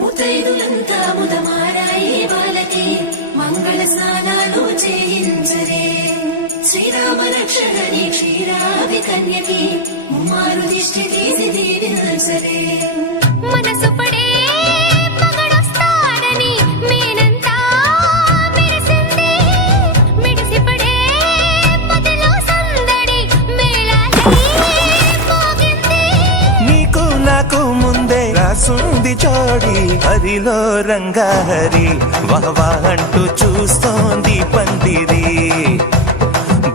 ముతైదులంతా ముదమారాయి వాళ్ళకి మంగళ స్నానాలు చేయించరే. శ్రీరామ రక్షణని క్షీరాది కన్యకి ముమ్మారు దిష్టి తీసి దీవించరే. మనసు పడే మగడొస్తాడని మేనంతా మెరిసింది. మిడిసిపడే పదిలో సందడి మేళాలే మోగింది. నీకు నాకు ముందే రాసుంది జోడి, హరిలో రంగాహరి వహవా అంటూ చూస్తోంది పందిరి.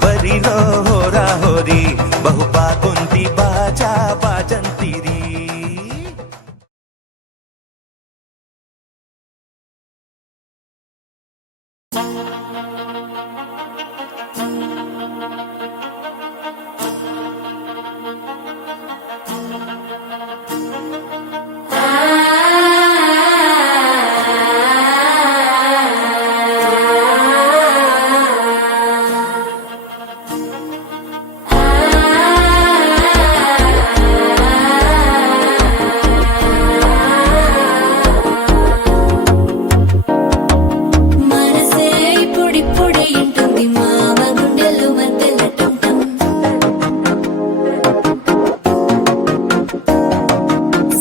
బరిలో హోరా హోరి బహుబాగుంది బాజా బాజంతిరి. మనసే ఇప్పుడిప్పుడే ఇంటుంది మామ గుండెలు మధ్యల టంటం.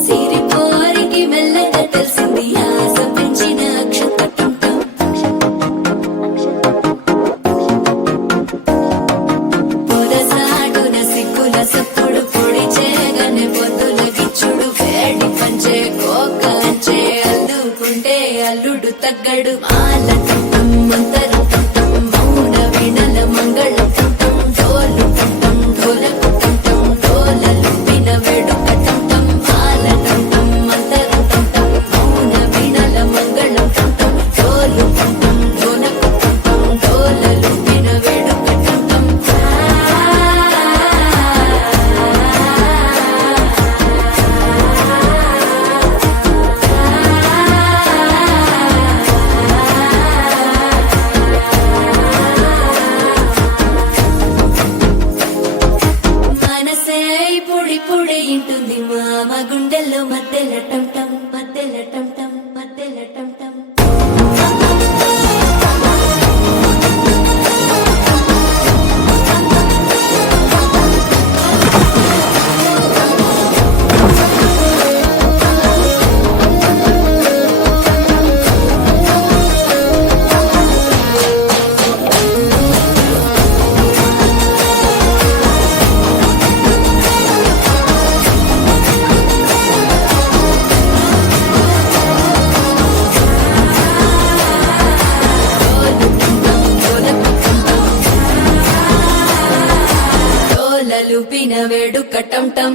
సిరిపోరికి మెల్లగా తెలిసింది ఆశ పెంచిన అక్షత టంటం. పొదసాటున సిగ్గుల సప్పుడు పొడి చేయగానే పొద్దుల గిచ్చుడు వేడి పంచే కోక అంచే అల్లుకుంటే అల్లుడు తగ్గడు. మాల టంటం మంతరం టంటం మౌన వీణల మంగళం టంటం. డోలు టంటం ఢోలకు టంటం డోలలు విన వేడుక టంటం. మాల టంటం మంతరం టంటం మౌన వీణల మంగళం టంటం. డోలు టంటం ఢోలకు టంటం డోలలు విన వేడుక టంటం. మనసే ఇప్పుడిప్పుడే ఇంటుంది మామ గుండెల్లో మధ్యల టంటం మధ్యల టంటం మధ్యల టంటం. డోలలు పిన వేడుక టంటం.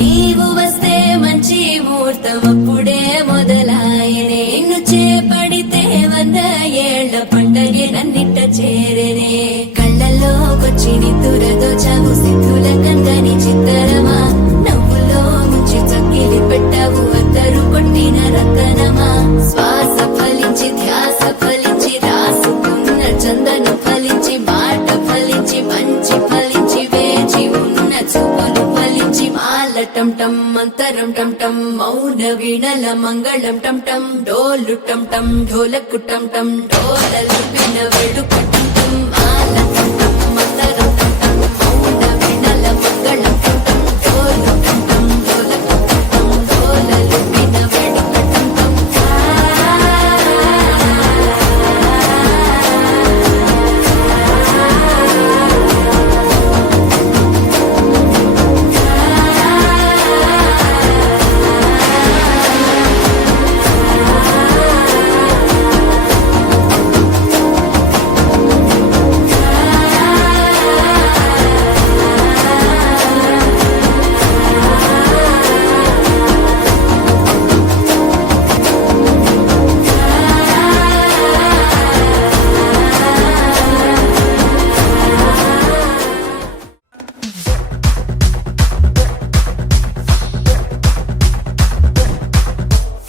నీవు వస్తే మంచి ముహూర్తం అప్పుడే మొదలాయనే. నిన్ను చేపడితే 100 ఏళ్ల పండగే నన్నిట్ట చేరనే. కళ్ళల్లోకొచ్చి నిద్దురతో చావు సిద్ధుల కందని చిత్తరమా. నవ్వులో ముంచి చక్కిలి పెట్టావు అద్దరు కొట్టిన రతనమా. శ్వాస ఫలించి ధ్యాస ఫలించి రాసుకున్న చందను ఫలించి మాట ఫలించి మంచి ఫలించి వేచి ఉన్న చూపులు ఫలించి. మాల టంటం మంతరం టంటం మౌన వీణల మంగళం టంటం. డోలు టంటం ఢోలకు టంటం డోలలు విన వేడుక టంటం. మాల టంటం మంతరం టంటం మౌన వీణల మంగళం టంటం. డోలు టంటం ఢోలకు టంటం డోలలు విన వేడుక టంటం.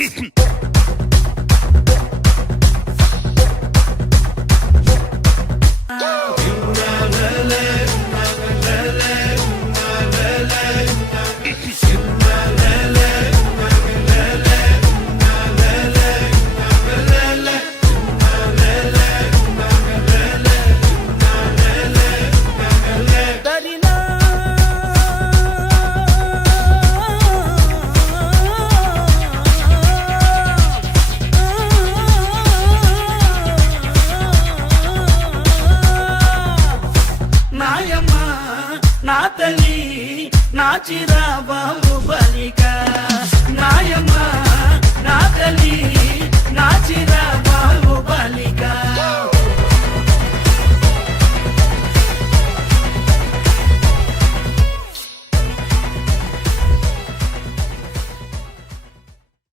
It's